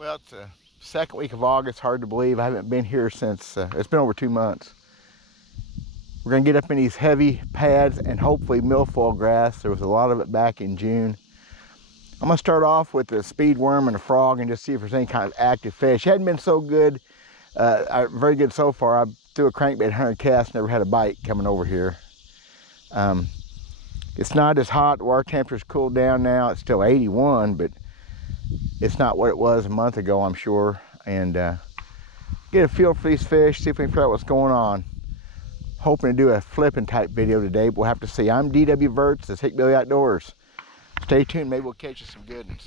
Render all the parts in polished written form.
Well, it's the second week of August. Hard to believe. I haven't been here since, it's been over 2 months. We're gonna get up in these heavy pads and hopefully milfoil grass. There was a lot of it back in June. I'm gonna start off with the speed worm and the frog and just see if there's any kind of active fish. It hadn't been so good, very good so far. I threw a crankbait 100 casts, never had a bite coming over here. It's not as hot. The water temperature's cooled down now. It's still 81, but it's not what it was a month ago, I'm sure. And get a feel for these fish, see if we can figure out what's going on. Hoping to do a flipping type video today, but we'll have to see. I'm DW Verts, this Hickbilly Outdoors. Stay tuned, maybe we'll catch you some good ones.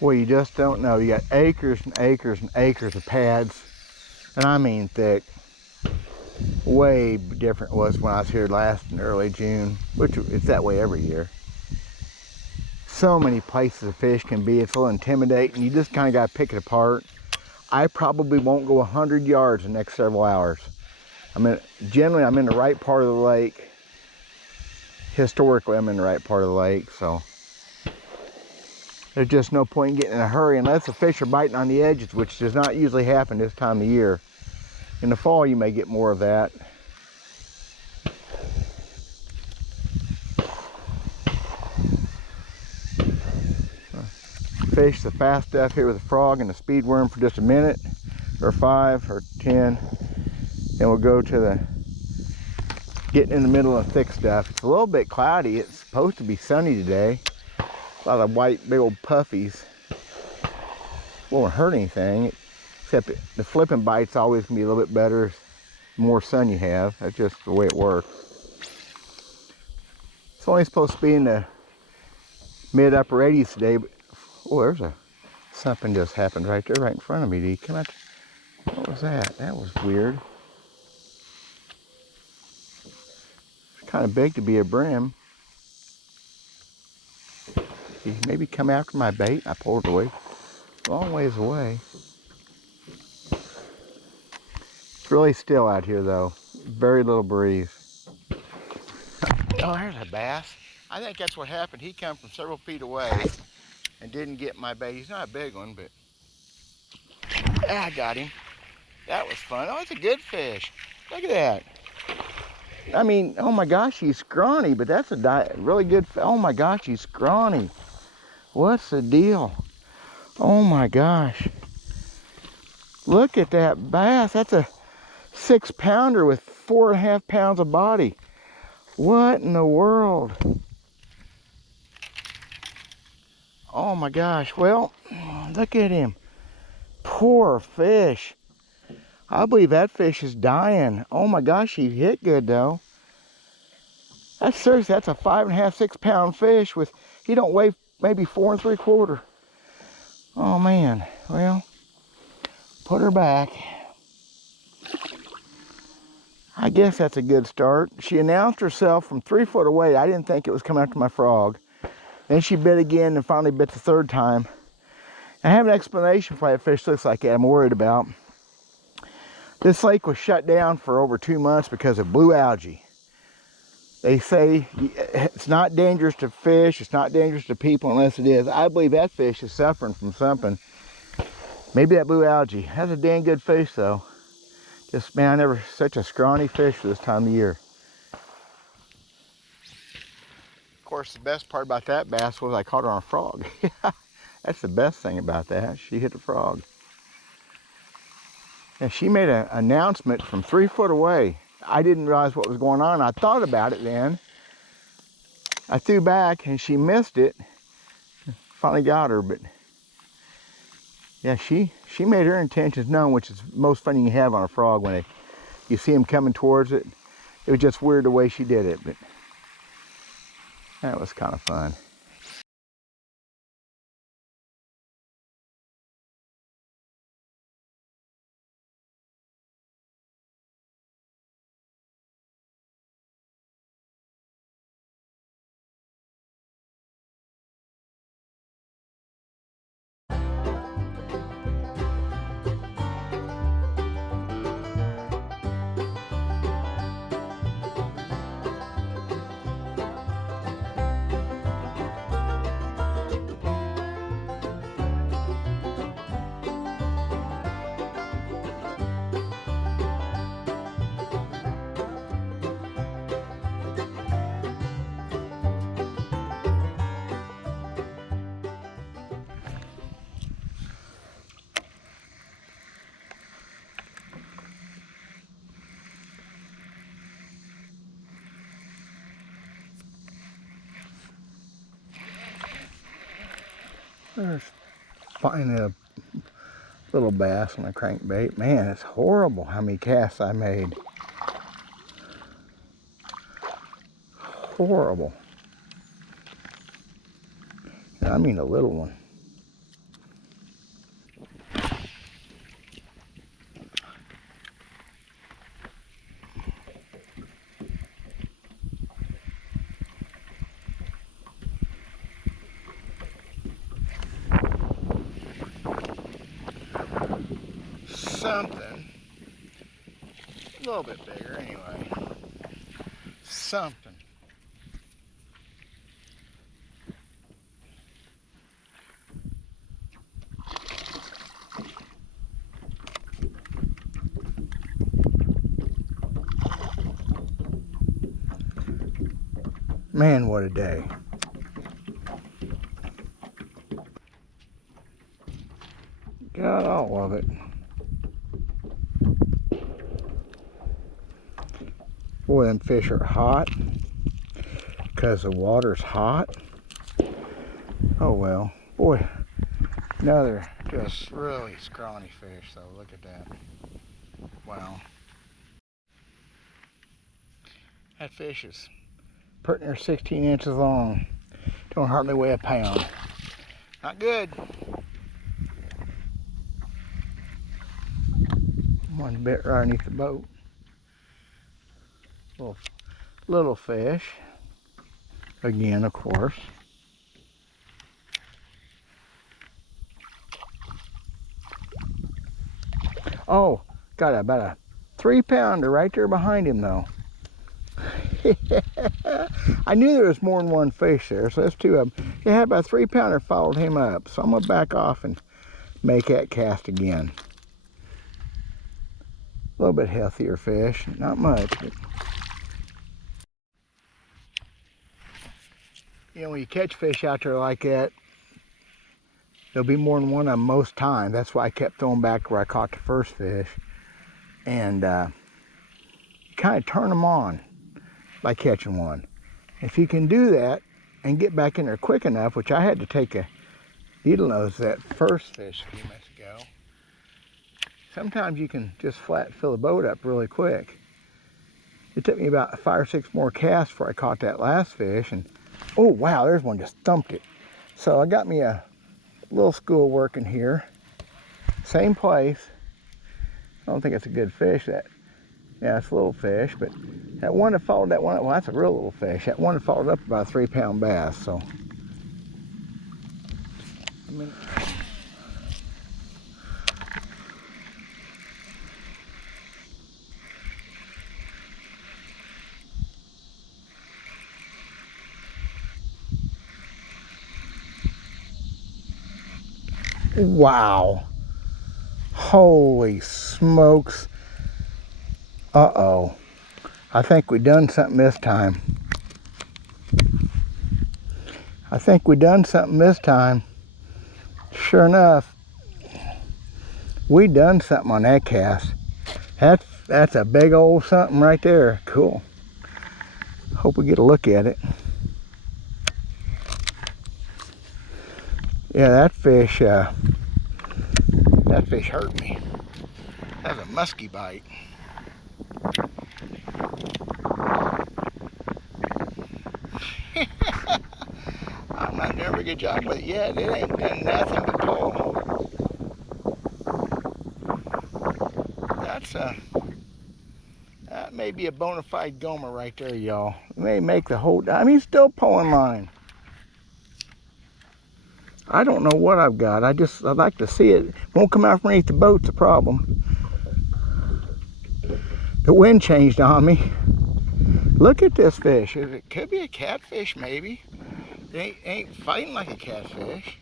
Boy, you just don't know. You got acres and acres and acres of pads, and I mean thick. Way different it was when I was here last in early June, which it's that way every year. So many places a fish can be. It's a little intimidating. You just kind of got to pick it apart. I probably won't go 100 yards the next several hours. Generally I'm in the right part of the lake. Historically I'm in the right part of the lake, so there's just no point in getting in a hurry unless the fish are biting on the edges, which does not usually happen this time of year. In the fall you may get more of that. Fish the fast stuff here with the frog and the speed worm for just a minute, or 5 or 10. Then we'll go to the getting in the middle of the thick stuff. It's a little bit cloudy. It's supposed to be sunny today. A lot of white, big old puffies. Won't hurt anything, except the flipping bite's always gonna be a little bit better the more sun you have. That's just the way it works. It's only supposed to be in the mid-upper 80s today, but oh, there's something just happened right there, right in front of me. Did he come out? What was that? That was weird. It's kind of big to be a brim. He maybe come after my bait. I pulled it away, long ways away. It's really still out here though. Very little breeze. Oh, there's a bass. I think that's what happened. He came from several feet away and didn't get my bait. He's not a big one, but I got him. That was fun. Oh, it's a good fish. Look at that. I mean, oh my gosh, he's scrawny, but that's a really good fish. Oh my gosh, he's scrawny. What's the deal? Oh my gosh. Look at that bass. That's a 6-pounder with 4.5 pounds of body. What in the world? Oh my gosh. Well, look at him. Poor fish. I believe that fish is dying. Oh my gosh, he hit good though. That's seriously, that's a 5.5, 6-pound fish with, he don't weigh maybe 4 3/4. Oh man, well, put her back. I guess that's a good start. She announced herself from 3 foot away. I didn't think it was coming after my frog. Then she bit again and finally bit the 3rd time. I have an explanation for why that fish looks like that I'm worried about. This lake was shut down for over 2 months because of blue algae. They say it's not dangerous to fish, it's not dangerous to people unless it is. I believe that fish is suffering from something. Maybe that blue algae. That's a dang good fish though. Just, man, I never such a scrawny fish for this time of year. Of course, the best part about that bass was I caught her on a frog. That's the best thing about that. She hit the frog. And she made an announcement from 3 foot away. I didn't realize what was going on. I thought about it then. I threw back and she missed it. Finally got her, but yeah, she made her intentions known, which is the most fun you can have on a frog when you see him coming towards it. It was just weird the way she did it, but that was kind of fun. There's finally a little bass on a crankbait. Man, it's horrible how many casts I made. Horrible. And I mean a little one. Something. A little bit bigger anyway. Something. Man, what a day. Got all of it. Boy, them fish are hot because the water's hot. Oh well. Boy, another just really scrawny fish, so look at that. Wow. That fish is pretty near 16 inches long. Don't hardly weigh a pound. Not good. One bit right underneath the boat. Little fish. Again, of course. Oh, got about a 3-pounder right there behind him though. I knew there was more than one fish there, so that's two of them. He had about a 3-pounder, followed him up. So I'm gonna back off and make that cast again. A little bit healthier fish, not much, but you know, when you catch fish out there like that, there'll be more than one of them most times. That's why I kept throwing back where I caught the first fish. And you kind of turn them on by catching one. If you can do that and get back in there quick enough, which I had to take a needle nose that first fish a few minutes ago, sometimes you can just flat fill the boat up really quick. It took me about 5 or 6 more casts before I caught that last fish, and oh wow, there's one just thumped it. So I got me a little school working here, same place. I don't think it's a good fish. Yeah, it's a little fish, but that one that followed that one up, well, that's a real little fish. That one that followed up about a 3-pound bass, so. Wow. Holy smokes. Uh-oh. I think we done something this time. Sure enough, we done something on that cast. That's a big old something right there. Cool. Hope we get a look at it. Yeah, that fish hurt me. That was a musky bite. I'm not doing a very good job with it yet. It ain't done nothing but pull. That may be a bona fide gomer right there, y'all. It may make the whole, I mean, he's still pulling line. I don't know what I've got. I'd like to see it. Won't come out from underneath the boat's a problem. The wind changed on me. Look at this fish. It could be a catfish, maybe. It ain't fighting like a catfish.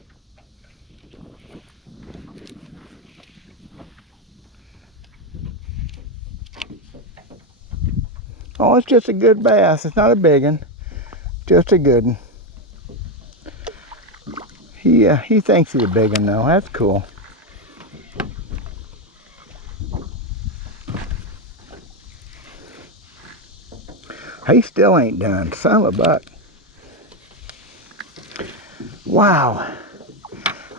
Oh, it's just a good bass. It's not a big one. Just a good one. He thinks he's a big one though. That's cool. He still ain't done. Son of a buck. Wow.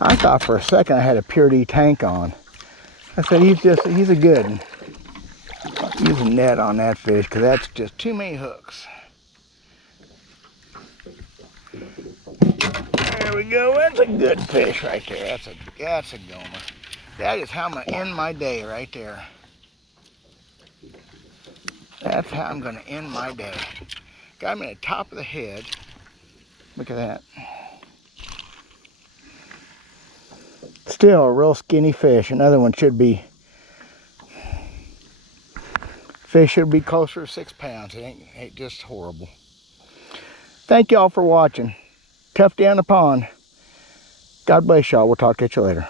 I thought for a second I had a Purity tank on. I said, he's a good one. I'll use a net on that fish because that's just too many hooks. There we go. That's a good fish right there. That's a gomer. That is how I'm gonna end my day right there. That's how I'm gonna end my day. Got him in the top of the head. Look at that. Still a real skinny fish. Another one should be. Fish should be closer to 6 pounds. It ain't just horrible. Thank y'all for watching. Tough day on the pond. God bless y'all. We'll talk to you later.